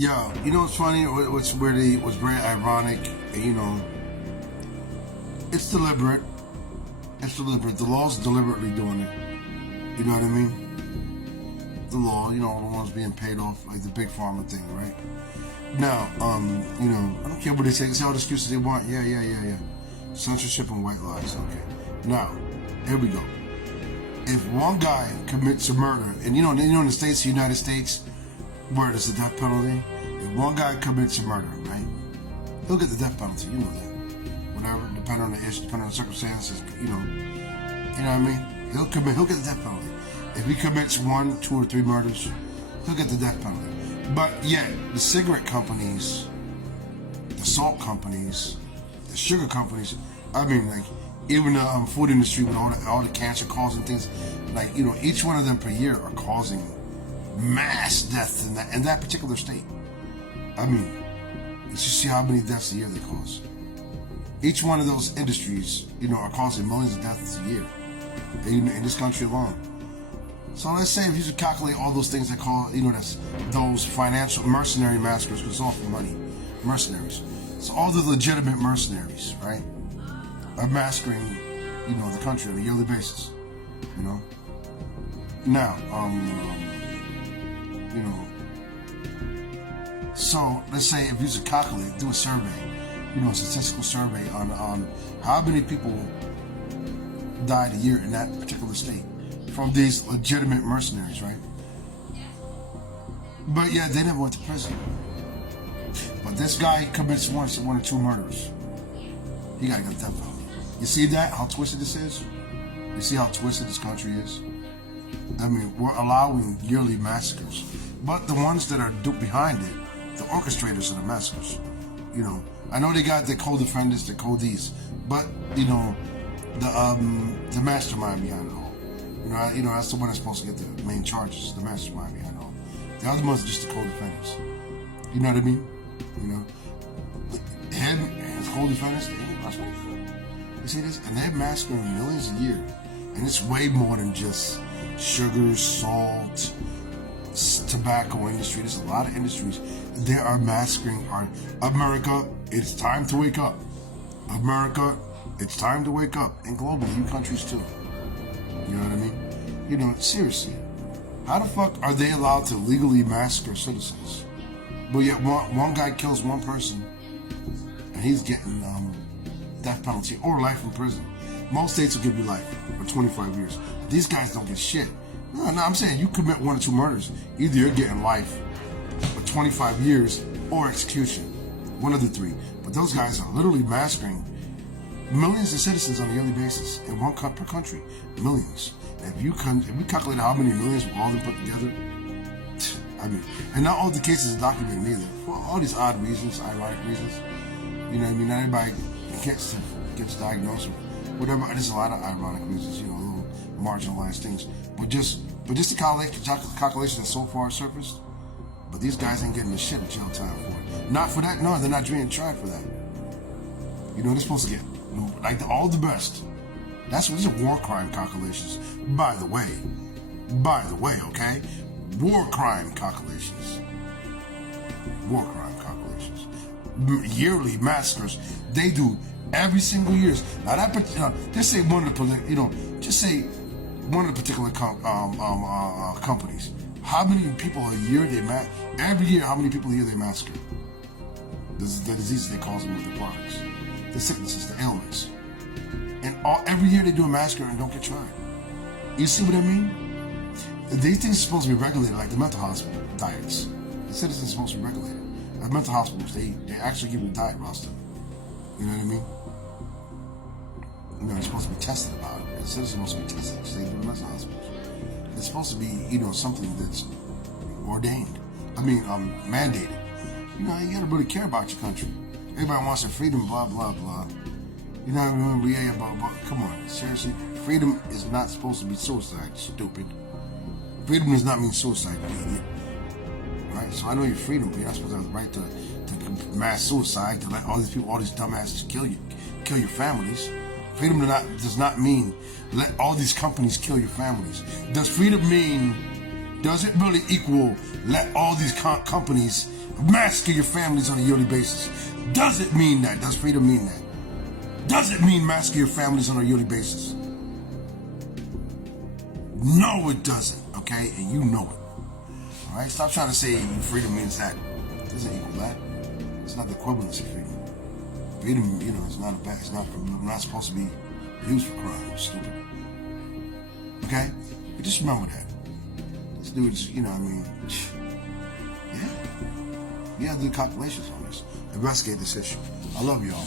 Yo, you know what's funny? What's really was very ironic? You know, it's deliberate. It's deliberate. The law's deliberately doing it. You know what I mean? The law, you know, the ones being paid off, like the big pharma thing, right? Now, you know, I don't care what they say. They say all the excuses they want. Yeah. Censorship and white lies. Okay. Now, here we go. If one guy commits a murder, and you know, in the States, the United States, where there's the death penalty, if one guy commits a murder, right, he'll get the death penalty. You know that. Whatever, depending on the issue, depending on the circumstances, you know what I mean? He'll get the death penalty. If he commits 1, 2, or 3 murders, he'll get the death penalty. But yet, the cigarette companies, the salt companies, the sugar companies, I mean, like, even the food industry with all the cancer causing things, like, you know, each one of them per year are causing mass deaths in that particular state. I mean, let's just see how many deaths a year they cause. Each one of those industries, you know, are causing millions of deaths a year in this country alone. So let's say if you should calculate all those things they call, you know, that's those financial mercenary massacres, because it's all for money, mercenaries. So all the legitimate mercenaries, right, are massacring, you know, the country on a yearly basis, you know. Now, you know, so let's say if you should calculate, do a survey, you know, a statistical survey on how many people died a year in that particular state from these legitimate mercenaries, right? But yeah, they never went to prison. But this guy commits 1 or 2 murders. He gotta get death penalty. You see that? How twisted this is? You see how twisted this country is? I mean, we're allowing yearly massacres. But the ones that are behind it, the orchestrators of the massacres, you know, I know they got the co-defendants, the co-Ds, but, you know, the mastermind behind it all. You know, that's the one that's supposed to get the main charges, the mastermind behind it all. The other ones are just the co-defendants. You know what I mean? You know, him and his co-defendants, they ain't massacring. You see this? And they're massacring millions a year. And it's way more than just sugar, salt, tobacco industry. There's a lot of industries. They are massacring our America. It's time to wake up. America, it's time to wake up. And globally, you countries too. You know what I mean? You know, seriously. How the fuck are they allowed to legally massacre citizens? But yet one guy kills one person and he's getting death penalty or life in prison. Most states will give you life for 25 years. These guys don't get shit. No, I'm saying you commit 1 or 2 murders, either you're getting life for 25 years or execution. One of the 3. But those guys are literally massacring millions of citizens on a yearly basis in one per country. Millions. And if you calculate how many millions were all them put together, I mean, and not all the cases are documented either. For all these odd reasons, ironic reasons. You know what I mean? Not everybody gets diagnosed with whatever. There's a lot of ironic reasons, you know, little marginalized things. But just the calculation that so far surfaced, but these guys ain't getting the shit of jail time for it. Not for that, no, they're not being tried for that. You know, they're supposed to get like all the best. These are war crime calculations. By the way, okay? War crime calculations. War crime calculations. Yearly massacres. They do every single year. Now that, just say one of the particular companies. How many people a year every year, how many people a year they massacre? The diseases they cause them with the products. The sicknesses, the ailments. And every year they do a massacre and don't get tried. You see what I mean? These things are supposed to be regulated, like the mental hospital diets. The citizens are supposed to be regulated. At mental hospitals, they actually give you a diet roster. You know what I mean? You know, they're supposed to be tested about it. The citizens are supposed to be tested. They do in mental hospitals. It's supposed to be, you know, something that's ordained. I mean, mandated. You know, you gotta really care about your country. Everybody wants their freedom, blah, blah, blah. You know what I mean? Come on, seriously. Freedom is not supposed to be suicide, stupid. Freedom does not mean suicide, you idiot. Right? So I know your freedom, but you're not supposed to have the right to mass suicide, to let all these people, all these dumbasses kill your families. Freedom does not mean let all these companies kill your families. Does freedom mean Does it really equal let all these companies massacre your families on a yearly basis? Does it mean that? Does freedom mean that? Does it mean massacre your families on a yearly basis? No, it doesn't, okay? And you know it. All right? Stop trying to say freedom means that. It doesn't equal that. It's not the equivalence of freedom. Freedom, you know, it's not a bad, it's not, we're not supposed to be used for crime. It's stupid. Okay? But just remember that. This dude's, you know, I mean, yeah. You have to do calculations on this. Investigate this issue. I love y'all.